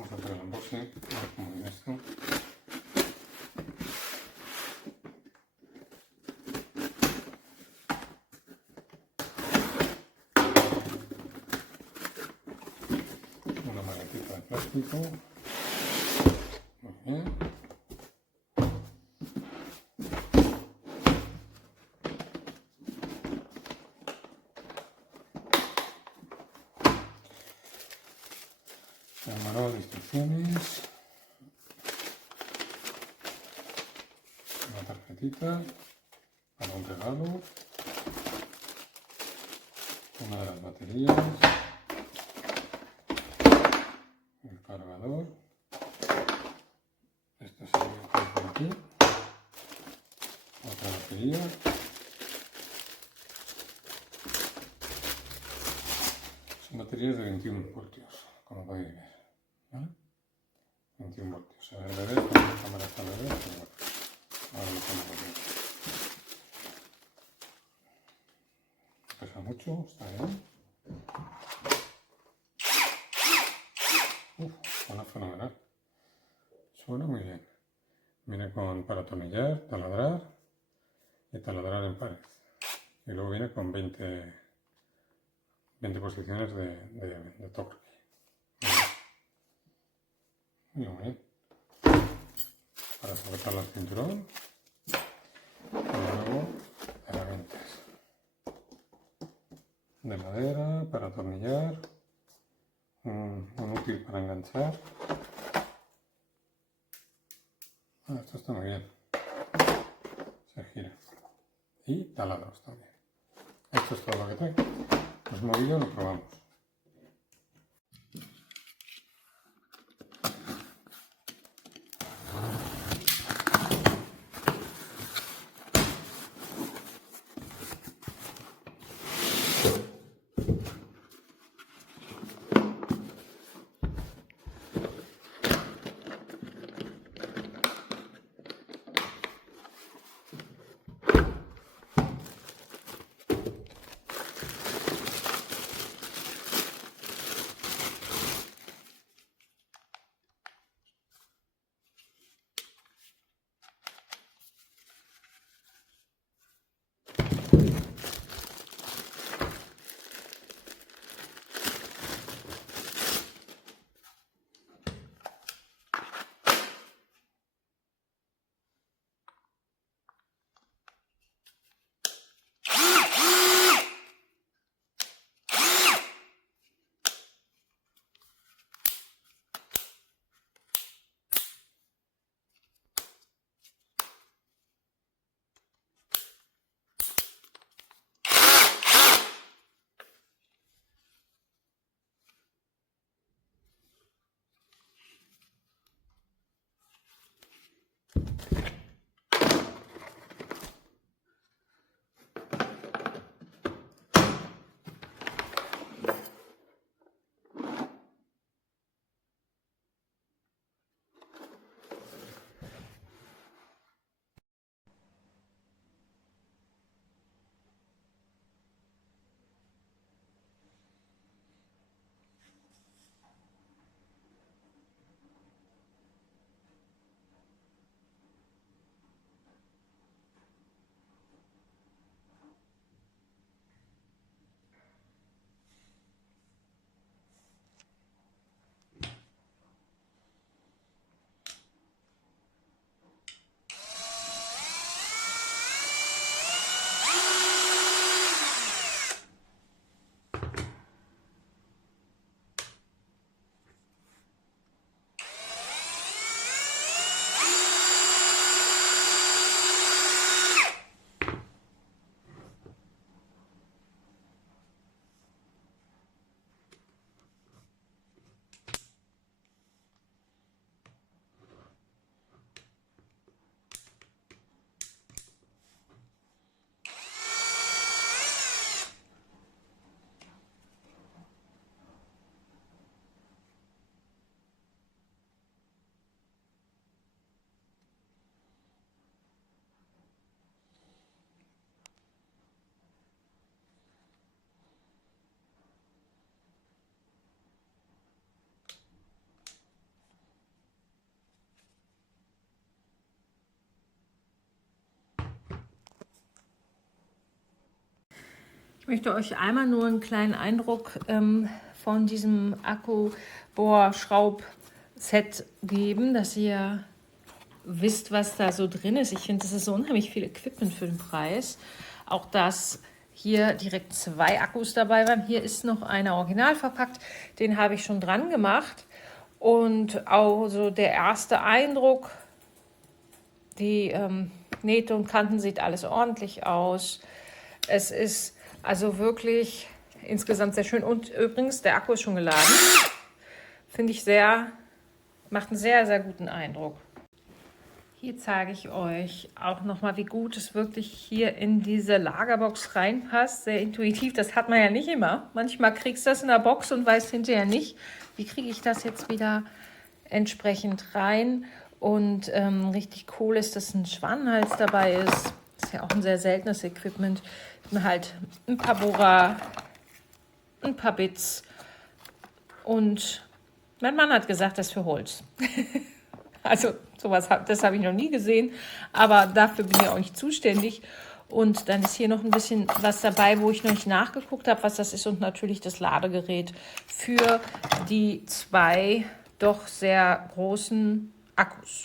vamos a hacer el unboxing, a ver cómo viene esto. Una maletita de plástico. Muy bien. El manual de instrucciones. Una tarjetita para un regalo. Una de las baterías. El cargador. Esto se ve por aquí. Otra batería. Son baterías de 21 voltios, como podéis ver. ¿Vale? 21 voltios. A ver, con la cámara está pero bueno, ahora lo ponemos bien. Pesa mucho, está bien. Suena fenomenal. Suena muy bien. Viene para atornillar, taladrar y taladrar en pared. Y luego viene con 20 posiciones de torque. Muy bien. Para sujetar el cinturón. Y luego herramientas de madera para atornillar. Un útil para enganchar. Esto está muy bien. Se gira. Y taladros también. Esto es todo lo que trae. Pues movido lo probamos. möchte euch einmal nur einen kleinen Eindruck von diesem Akkubohrschraubset geben, dass ihr wisst, was da so drin ist. Ich finde, das ist so unheimlich viel Equipment für den Preis. Auch dass hier direkt 2 Akkus dabei waren. Hier ist noch einer original verpackt. Den habe ich schon dran gemacht. Und auch so der erste Eindruck, die Nähte und Kanten sieht alles ordentlich aus. Es ist also wirklich insgesamt sehr schön. Und übrigens, der Akku ist schon geladen. Finde ich macht einen sehr, sehr guten Eindruck. Hier zeige ich euch auch nochmal, wie gut es wirklich hier in diese Lagerbox reinpasst. Sehr intuitiv, das hat man ja nicht immer. Manchmal kriegst du das in der Box und weißt hinterher nicht, wie kriege ich das jetzt wieder entsprechend rein. Und richtig cool ist, dass ein Schwanenhals dabei ist. Das ist ja auch ein sehr seltenes Equipment. Halt ein paar Bohrer, ein paar Bits und mein Mann hat gesagt, das ist für Holz. Also das habe ich noch nie gesehen, aber dafür bin ich auch nicht zuständig. Und dann ist hier noch ein bisschen was dabei, wo ich noch nicht nachgeguckt habe, was das ist. Und natürlich das Ladegerät für die 2 doch sehr großen Akkus.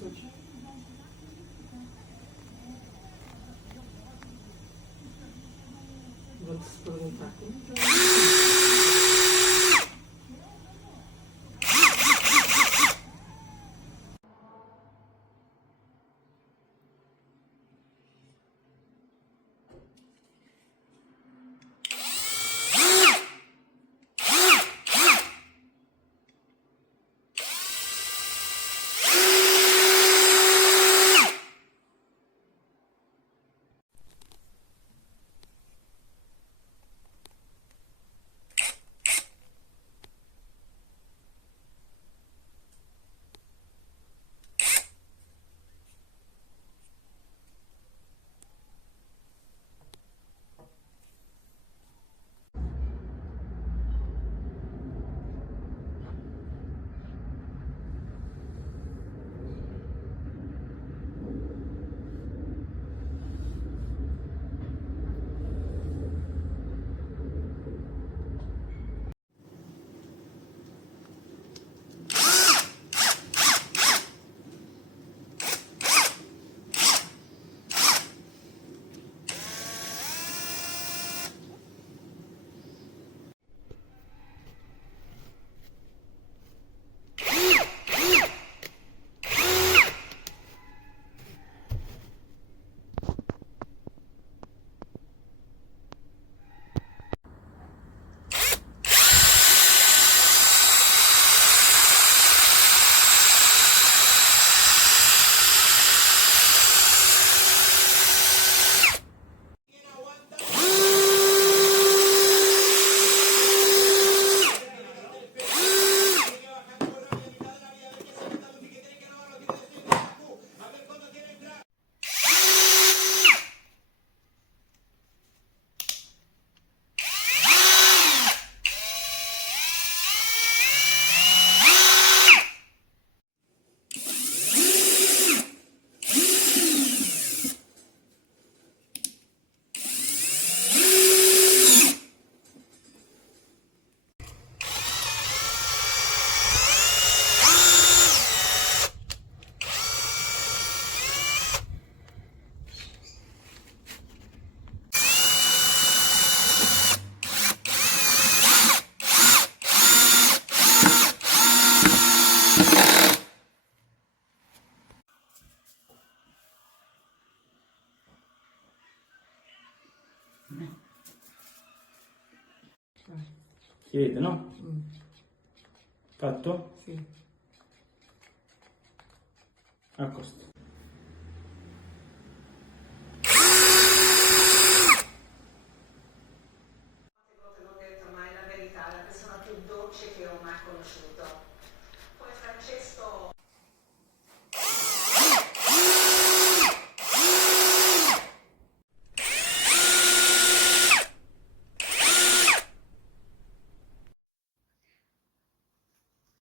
Vou-te perguntar. Si vede, no? Fatto? Sì. Accosta.